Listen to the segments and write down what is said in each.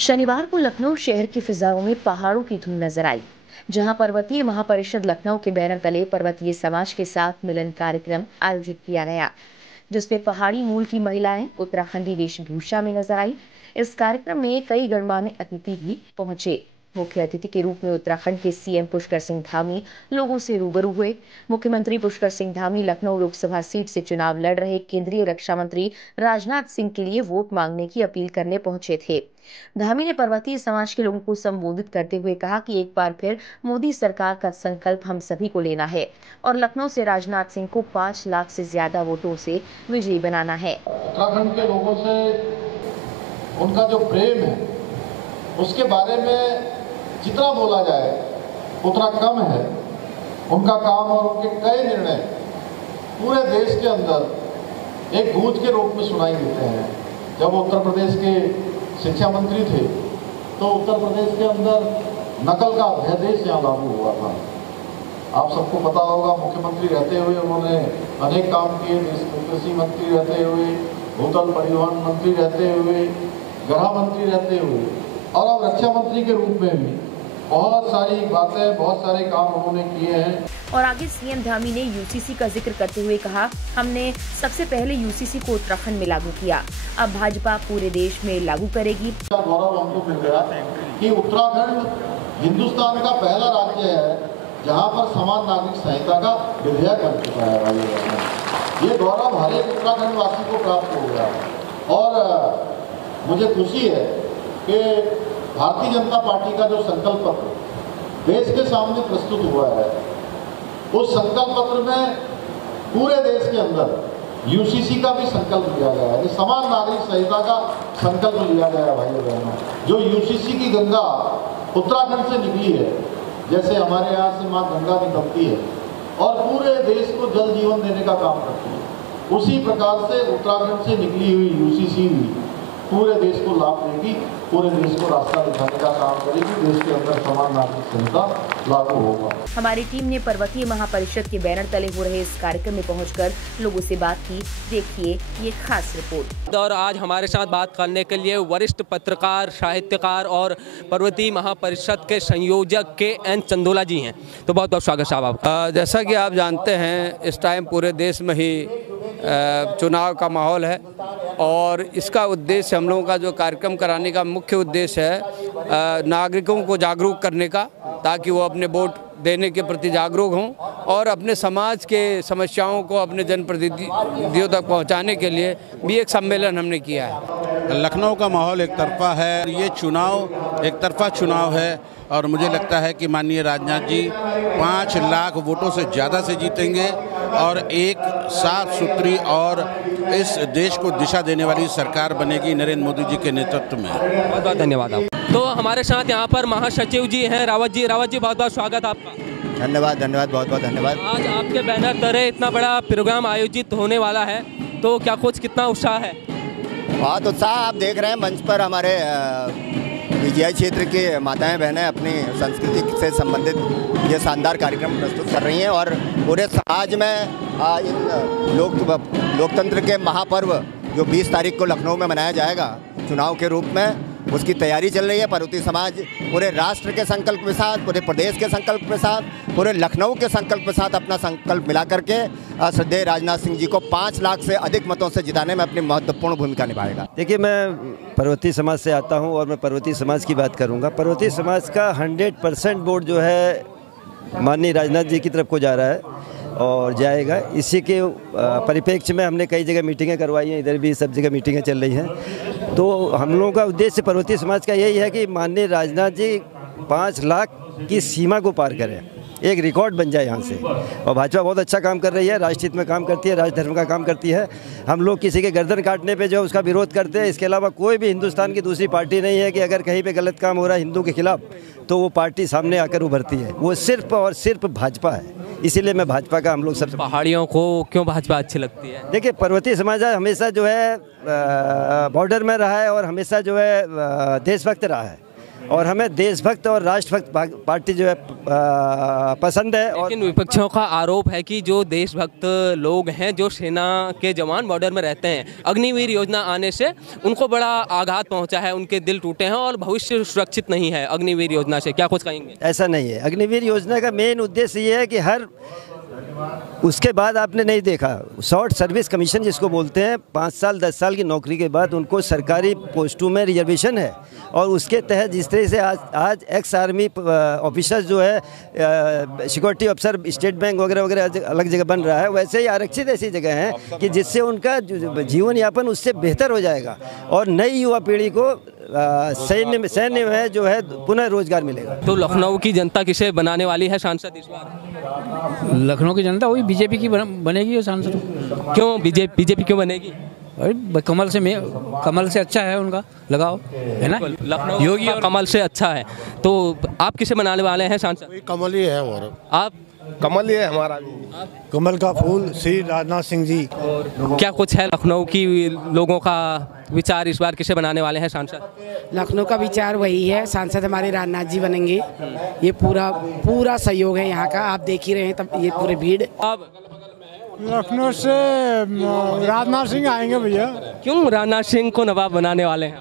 शनिवार को लखनऊ शहर की फिजाओं में पहाड़ों की धुन नजर आई, जहां पर्वतीय महापरिषद लखनऊ के बैनर तले पर्वतीय समाज के साथ मिलन कार्यक्रम आयोजित किया गया, जिसमें पहाड़ी मूल की महिलाएं उत्तराखंडी वेशभूषा में नजर आई। इस कार्यक्रम में कई गणमान्य अतिथि भी पहुंचे। मुख्य अतिथि के रूप में उत्तराखंड के सीएम पुष्कर सिंह धामी लोगों से रूबरू हुए। मुख्यमंत्री पुष्कर सिंह धामी लखनऊ लोकसभा सीट से चुनाव लड़ रहे केंद्रीय रक्षा मंत्री राजनाथ सिंह के लिए वोट मांगने की अपील करने पहुंचे थे। धामी ने पर्वतीय समाज के लोगों को संबोधित करते हुए कहा कि एक बार फिर मोदी सरकार का संकल्प हम सभी को लेना है और लखनऊ से राजनाथ सिंह को 5 लाख से ज्यादा वोटों से विजयी बनाना है। उत्तराखंड के लोगों से उनका जो प्रेम है उसके बारे में जितना बोला जाए उतना कम है। उनका काम और उनके कई निर्णय पूरे देश के अंदर एक गूंज के रूप में सुनाई देते हैं। जब उत्तर प्रदेश के शिक्षा मंत्री थे तो उत्तर प्रदेश के अंदर नकल का अध्यादेश यहाँ लागू हुआ था। आप सबको पता होगा, मुख्यमंत्री रहते हुए उन्होंने अनेक काम किए। कृषि मंत्री रहते हुए, भूतल परिवहन मंत्री रहते हुए, गृह मंत्री रहते हुए और अब रक्षा मंत्री के रूप में भी बहुत सारी बातें, बहुत सारे काम उन्होंने किए हैं। और आगे सीएम धामी ने यूसीसी का जिक्र करते हुए कहा, हमने सबसे पहले यूसीसी को उत्तराखंड में लागू किया, अब भाजपा पूरे देश में लागू करेगी। गौरव हमको मिल गया कि उत्तराखंड हिंदुस्तान का पहला राज्य है जहां पर समान नागरिक संहिता का विधेयक बन चुका है। ये गौरव हर एक उत्तराखंड वासी को प्राप्त हो गया और मुझे खुशी है कि भारतीय जनता पार्टी का जो संकल्प पत्र देश के सामने प्रस्तुत हुआ है, उस संकल्प पत्र में पूरे देश के अंदर यूसीसी का भी संकल्प लिया गया है। समान नागरिक संहिता का संकल्प लिया गया है। भाइयों बहनों, जो यूसीसी की गंगा उत्तराखंड से निकली है, जैसे हमारे यहाँ से माँ गंगा निकलती है और पूरे देश को जल जीवन देने का काम करती है, उसी प्रकार से उत्तराखंड से निकली हुई यूसीसी भी पूरे देश को लाभ देगी, पूरे देश को रास्ता दिखाने का काम करेगी। देश के अंदर समान नागरिक संहिता लागू होगा। हमारी टीम ने पर्वतीय महापरिषद के बैनर तले हो रहे इस कार्यक्रम में पहुंचकर लोगों से बात की। देखिए ये खास रिपोर्ट। और आज हमारे साथ बात करने के लिए वरिष्ठ पत्रकार, साहित्यकार और पर्वतीय महापरिषद के संयोजक के एन चंदोला जी हैं। तो बहुत बहुत स्वागत साहब आपका। जैसा कि आप जानते हैं, इस टाइम पूरे देश में ही चुनाव का माहौल है और इसका उद्देश्य, हम लोगों का जो कार्यक्रम कराने का मुख्य उद्देश्य है नागरिकों को जागरूक करने का, ताकि वो अपने वोट देने के प्रति जागरूक हों और अपने समाज के समस्याओं को अपने जनप्रतिनिधियों तक पहुंचाने के लिए भी एक सम्मेलन हमने किया है। लखनऊ का माहौल एक तरफा है, ये चुनाव एक तरफा चुनाव है और मुझे लगता है कि माननीय राजनाथ जी 5 लाख वोटों से ज़्यादा से जीतेंगे और एक साफ सुथरी और इस देश को दिशा देने वाली सरकार बनेगी नरेंद्र मोदी जी के नेतृत्व में। बहुत बहुत धन्यवाद आप। तो हमारे साथ यहाँ पर महासचिव जी हैं रावत जी। रावत जी, बहुत बहुत स्वागत आपका। धन्यवाद, बहुत बहुत धन्यवाद। आज आपके बैनर तले इतना बड़ा प्रोग्राम आयोजित होने वाला है, तो क्या कुछ कितना उत्साह है? बहुत उत्साह। आप देख रहे हैं मंच पर हमारे पीजीआई क्षेत्र की माताएं बहनें अपनी संस्कृति से संबंधित ये शानदार कार्यक्रम प्रस्तुत कर रही हैं और पूरे समाज में इन लोकतंत्र के महापर्व जो 20 तारीख को लखनऊ में मनाया जाएगा चुनाव के रूप में, उसकी तैयारी चल रही है। पर्वतीय समाज पूरे राष्ट्र के संकल्प के साथ, पूरे प्रदेश के संकल्प के साथ, पूरे लखनऊ के संकल्प के साथ अपना संकल्प मिला करके श्रद्धेय राजनाथ सिंह जी को 5 लाख से अधिक मतों से जिताने में अपनी महत्वपूर्ण भूमिका निभाएगा। देखिए, मैं पर्वतीय समाज से आता हूं और मैं पर्वतीय समाज की बात करूंगा। पर्वतीय समाज का 100% वोट जो है माननीय राजनाथ जी की तरफ को जा रहा है और जाएगा। इसी के परिप्रेक्ष्य में हमने कई जगह मीटिंगें करवाई हैं, इधर भी सब जगह मीटिंगें चल रही हैं। तो हम लोगों का उद्देश्य पर्वतीय समाज का यही है कि माननीय राजनाथ जी 5 लाख की सीमा को पार करें, एक रिकॉर्ड बन जाए यहाँ से। और भाजपा बहुत अच्छा काम कर रही है, राष्ट्र हित में काम करती है, राष्ट्र धर्म का काम करती है। हम लोग किसी के गर्दन काटने पे जो उसका विरोध करते हैं। इसके अलावा कोई भी हिंदुस्तान की दूसरी पार्टी नहीं है कि अगर कहीं पे गलत काम हो रहा है हिंदू के खिलाफ तो वो पार्टी सामने आकर उभरती है। वो सिर्फ और सिर्फ भाजपा है, इसीलिए मैं भाजपा का हम लोग सबसे। पहाड़ियों को क्यों भाजपा अच्छी लगती है? देखिए, पर्वतीय समाज हमेशा जो है बॉर्डर में रहा है और हमेशा जो है देशभक्त रहा है और हमें देशभक्त और राष्ट्रभक्त पार्टी जो है पसंद है। और लेकिन विपक्षियों का आरोप है कि जो देशभक्त लोग हैं, जो सेना के जवान बॉर्डर में रहते हैं, अग्निवीर योजना आने से उनको बड़ा आघात पहुंचा है, उनके दिल टूटे हैं और भविष्य सुरक्षित नहीं है अग्निवीर योजना से, क्या कुछ कहेंगे? ऐसा नहीं है। अग्निवीर योजना का मेन उद्देश्य ये है कि हर उसके बाद आपने नहीं देखा, शॉर्ट सर्विस कमीशन जिसको बोलते हैं, 5 साल 10 साल की नौकरी के बाद उनको सरकारी पोस्टों में रिजर्वेशन है और उसके तहत जिस तरह से आज एक्स आर्मी ऑफिसर्स जो है सिक्योरिटी अफसर स्टेट बैंक वगैरह वगैरह अलग जगह बन रहा है, वैसे ही आरक्षित ऐसी जगह है कि जिससे उनका जीवन यापन उससे बेहतर हो जाएगा और नई युवा पीढ़ी को सैन्य में जो है पुनः रोजगार मिलेगा। तो लखनऊ की जनता किसे बनाने वाली है सांसद इस बार? लखनऊ की जनता वही बीजेपी की बनेगी सांसद। क्यों बीजेपी क्यों बनेगी? कमल से अच्छा है उनका लगाव, है ना? लखनऊ योगी और कमल से अच्छा है, तो आप किसे बनाने वाले हैं सांसद? कमल ही है हमारा। आप? कमल ही है हमारा। कमल का फूल श्री राजनाथ सिंह जी। और क्या कुछ है लखनऊ की लोगों का विचार, इस बार किसे बनाने वाले हैं सांसद? लखनऊ का विचार वही है, सांसद हमारे राजनाथ जी बनेंगे। ये पूरा सहयोग है यहाँ का, आप देख ही रहे हैं तब ये पूरे भीड़। अब लखनऊ से राजनाथ सिंह आएंगे भैया। क्यों राजनाथ सिंह को नवाब बनाने वाले हैं?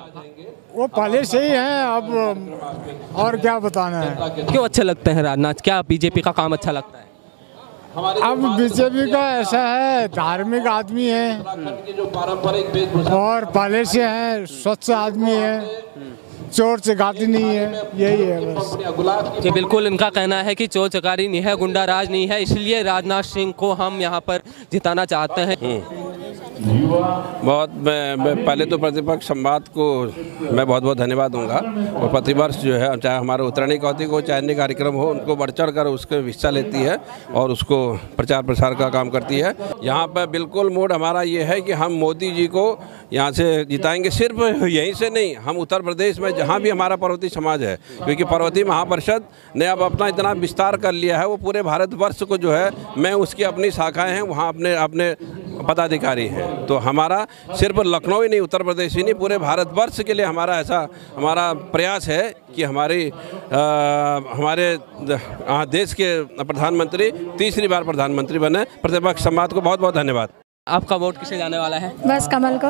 वो पहले से ही हैं, अब और क्या बताना है। क्यों अच्छे लगते हैं राजनाथ? क्या बीजेपी का काम अच्छा लगता है? अब बीजेपी का ऐसा है, धार्मिक आदमी है और पहले से है, स्वच्छ आदमी है, चोर चकारी नहीं है, यही है बस। जी बिल्कुल, इनका कहना है कि चोर चकारी नहीं है, गुंडाराज नहीं है, इसलिए राजनाथ सिंह को हम यहाँ पर जिताना चाहते हैं। बहुत मैं पहले तो प्रतिपक्ष संवाद को मैं बहुत बहुत धन्यवाद दूंगा। और प्रतिवर्ष जो है, चाहे हमारे उत्तरायणी कौतिक हो, चाहे अन्य कार्यक्रम हो, उनको बढ़ चढ़ कर उसके हिस्सा लेती है और उसको प्रचार प्रसार का काम करती है। यहाँ पर बिल्कुल मोड हमारा ये है कि हम मोदी जी को यहाँ से जिताएंगे। सिर्फ यहीं से नहीं, हम उत्तर प्रदेश में जहाँ भी हमारा पर्वतीय समाज है, क्योंकि पर्वतीय महापरिषद ने अब अपना इतना विस्तार कर लिया है, वो पूरे भारतवर्ष को जो है, मैं उसकी अपनी शाखाएँ हैं, वहाँ अपने पदाधिकारी हैं। तो हमारा सिर्फ लखनऊ ही नहीं, उत्तर प्रदेश ही नहीं, पूरे भारतवर्ष के लिए हमारा प्रयास है कि हमारे देश के प्रधानमंत्री तीसरी बार प्रधानमंत्री बने। प्रतिपक्ष संवाद को बहुत बहुत धन्यवाद। आपका वोट किसे जाने वाला है? बस कमल को।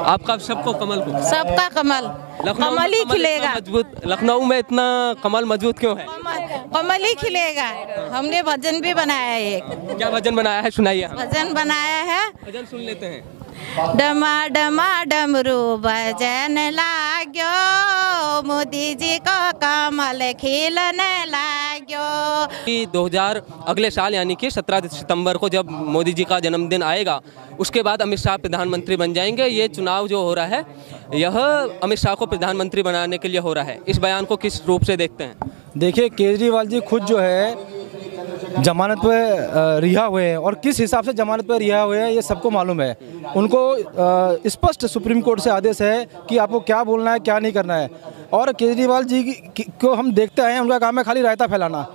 आपका? सबको कमल को? सबका कमल। कमल ही खिलेगा। लखनऊ में इतना कमल मजबूत क्यों है? कमल ही खिलेगा। हमने भजन भी बनाया है एक। क्या भजन बनाया है, सुनाइए। भजन बनाया है, भजन सुन लेते हैं। डमा डमा डमरू भजन लाग्यो, मोदी जी को कमल खिलने लाग्यो। 2000 अगले साल यानी कि 17 सितंबर को जब मोदी जी का जन्मदिन आएगा, उसके बाद अमित शाह प्रधानमंत्री बन जाएंगे। ये चुनाव जो हो रहा है, यह अमित शाह को प्रधानमंत्री बनाने के लिए हो रहा है। इस बयान को किस रूप से देखते हैं? देखिए, केजरीवाल जी खुद जो है जमानत पे रिहा हुए हैं और किस हिसाब से जमानत पे रिहा हुए हैं ये सबको मालूम है। उनको स्पष्ट सुप्रीम कोर्ट से आदेश है कि आपको क्या बोलना है, क्या नहीं करना है। और केजरीवाल जी को हम देखते हैं, उनका काम है खाली रायता फैलाना।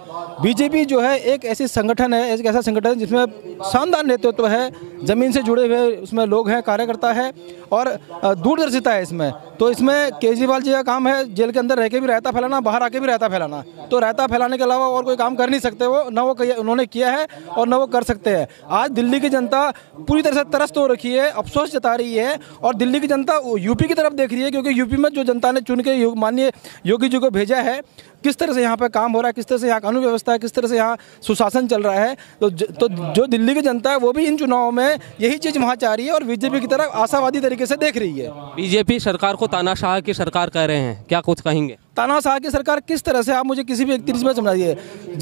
बीजेपी जो है एक ऐसी संगठन है, एक ऐसा संगठन है जिसमें शानदार नेतृत्व है, ज़मीन से जुड़े हुए उसमें लोग हैं, कार्यकर्ता है और दूरदर्शिता है इसमें। तो इसमें केजरीवाल जी का काम है जेल के अंदर रह के भी रायता फैलाना, बाहर आके भी रायता फैलाना। तो रायता फैलाने के अलावा और कोई काम कर नहीं सकते वो, न वो उन्होंने किया है और न वो कर सकते हैं। आज दिल्ली की जनता पूरी तरह से त्रस्त हो रखी है, अफसोस जता रही है और दिल्ली की जनता यूपी की तरफ देख रही है, क्योंकि यूपी में जो जनता ने चुन के माननीय योगी जी को भेजा है, किस तरह से यहाँ पे काम हो रहा है, किस तरह से यहाँ कानून व्यवस्था है, किस तरह से यहाँ सुशासन चल रहा है। तो जो दिल्ली की जनता है वो भी इन चुनावों में यही चीज़ वहाँ चाह रही है और बीजेपी की तरफ आशावादी तरीके से देख रही है। बीजेपी सरकार को तानाशाह की सरकार कह रहे हैं, क्या कुछ कहेंगे? तानाशाह की सरकार किस तरह से, आप मुझे किसी भी एक चीज़ में समझाइए।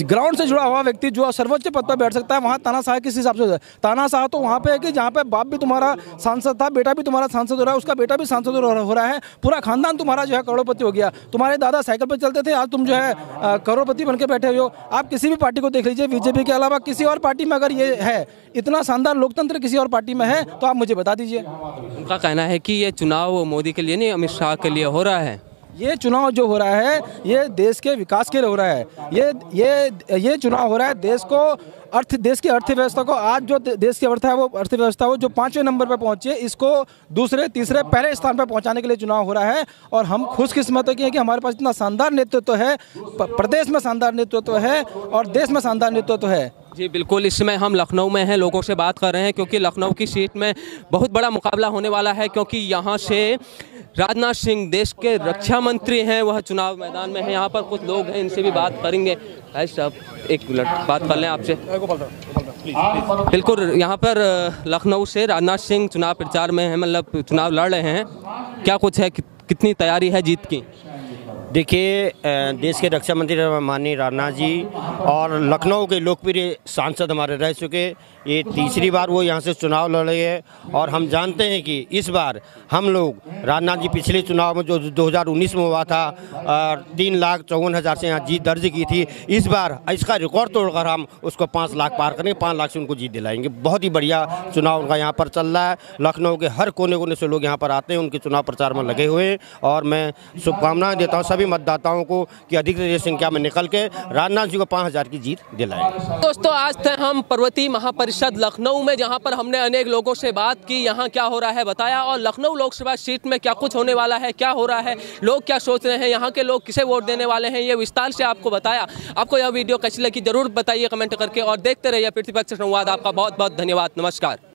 ग्राउंड से जुड़ा हुआ व्यक्ति जो सर्वोच्च पद पर बैठ सकता है, वहाँ तानाशाह किस हिसाब से? तानाशाह तो वहाँ पे है कि जहाँ पे बाप भी तुम्हारा सांसद था, बेटा भी तुम्हारा सांसद हो रहा है, उसका बेटा भी सांसद हो रहा है, पूरा खानदान तुम्हारा जो है करोड़पति हो गया। तुम्हारे दादा साइकिल पर चलते थे, आज तुम जो है करोड़पति बन के बैठे हुए हो। आप किसी भी पार्टी को देख लीजिए, बीजेपी के अलावा किसी और पार्टी में अगर ये है, इतना शानदार लोकतंत्र किसी और पार्टी में है तो आप मुझे बता दीजिए। उनका कहना है कि ये चुनाव मोदी के लिए नहीं, अमित शाह के लिए हो रहा है। ये चुनाव जो हो रहा है ये देश के विकास के लिए हो रहा है। ये चुनाव हो रहा है देश की अर्थव्यवस्था को, आज जो देश की अर्थव्यवस्था हो जो 5वें नंबर पर पहुंची है, इसको दूसरे तीसरे पहले स्थान पर पहुंचाने के लिए चुनाव हो रहा है। और हम खुशकिस्मत है कि हमारे पास इतना शानदार नेतृत्व है, प्रदेश में शानदार नेतृत्व है और देश में शानदार नेतृत्व है। जी बिल्कुल, इस समय हम लखनऊ में हैं, लोगों से बात कर रहे हैं क्योंकि लखनऊ की सीट में बहुत बड़ा मुकाबला होने वाला है, क्योंकि यहाँ से राजनाथ सिंह देश के रक्षा मंत्री हैं, वह चुनाव मैदान में हैं। यहाँ पर कुछ लोग हैं, इनसे भी बात करेंगे। भाई साहब एक मिनट बात कर लें आपसे। बिल्कुल, यहाँ पर लखनऊ से राजनाथ सिंह चुनाव प्रचार में हैं, मतलब चुनाव लड़ रहे हैं। क्या कुछ है, कितनी तैयारी है जीत की? देखिए, देश के रक्षा मंत्री माननीय राजनाथ जी और लखनऊ के लोकप्रिय सांसद हमारे रह चुके, ये तीसरी बार वो यहाँ से चुनाव लड़ रहे हैं। और हम जानते हैं कि इस बार हम लोग राजनाथ जी पिछले चुनाव में जो 2019 में हुआ था 3,54,000 से यहाँ जीत दर्ज की थी, इस बार इसका रिकॉर्ड तोड़कर हम उसको 5 लाख पार करेंगे, 5 लाख से उनको जीत दिलाएंगे। बहुत ही बढ़िया चुनाव उनका यहाँ पर चल रहा है। लखनऊ के हर कोने कोने से लोग यहाँ पर आते हैं, उनके चुनाव प्रचार में लगे हुए हैं। और मैं शुभकामनाएं देता हूँ सभी मतदाताओं को कि अधिक से अधिक संख्या में निकल के राजनाथ जी को 5,000 की जीत दिलाएंगे। दोस्तों, आज थे हम पर्वतीय महापरिषद लखनऊ में, जहां पर हमने अनेक लोगों से बात की, यहां क्या हो रहा है बताया, और लखनऊ लोकसभा सीट में क्या कुछ होने वाला है, क्या हो रहा है, लोग क्या सोच रहे हैं, यहां के लोग किसे वोट देने वाले हैं, ये विस्तार से आपको बताया। आपको यह वीडियो कैसी लगी जरूर बताइए कमेंट करके, और देखते रहिए पृथ्वी पक्ष संवाद। आपका बहुत बहुत धन्यवाद। नमस्कार।